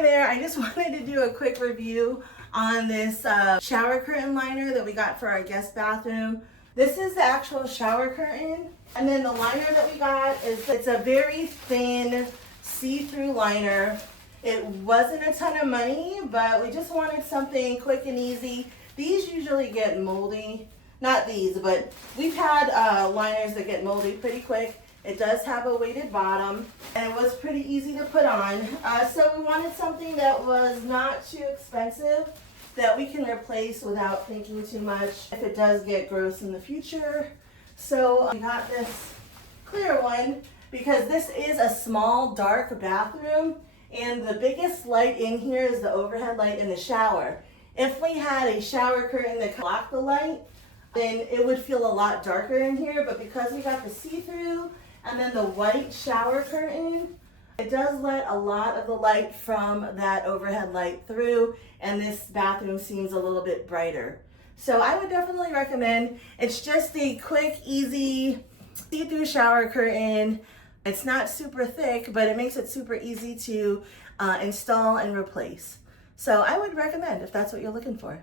Hey there, I just wanted to do a quick review on this shower curtain liner that we got for our guest bathroom. This is the actual shower curtain, and then the liner that we got it's a very thin see-through liner. It wasn't a ton of money, but we just wanted something quick and easy. These usually get moldy, not these, but we've had liners that get moldy pretty quick. It does have a weighted bottom, and it was pretty easy to put on. So we wanted something that was not too expensive, that we can replace without thinking too much if it does get gross in the future. So we got this clear one because this is a small, dark bathroom, and the biggest light in here is the overhead light in the shower. If we had a shower curtain that blocked the light, then it would feel a lot darker in here, but because we got the see-through and then the white shower curtain, it does let a lot of the light from that overhead light through, and this bathroom seems a little bit brighter. So I would definitely recommend. It's just the quick, easy, see-through shower curtain. It's not super thick, but it makes it super easy to install and replace. So I would recommend if that's what you're looking for.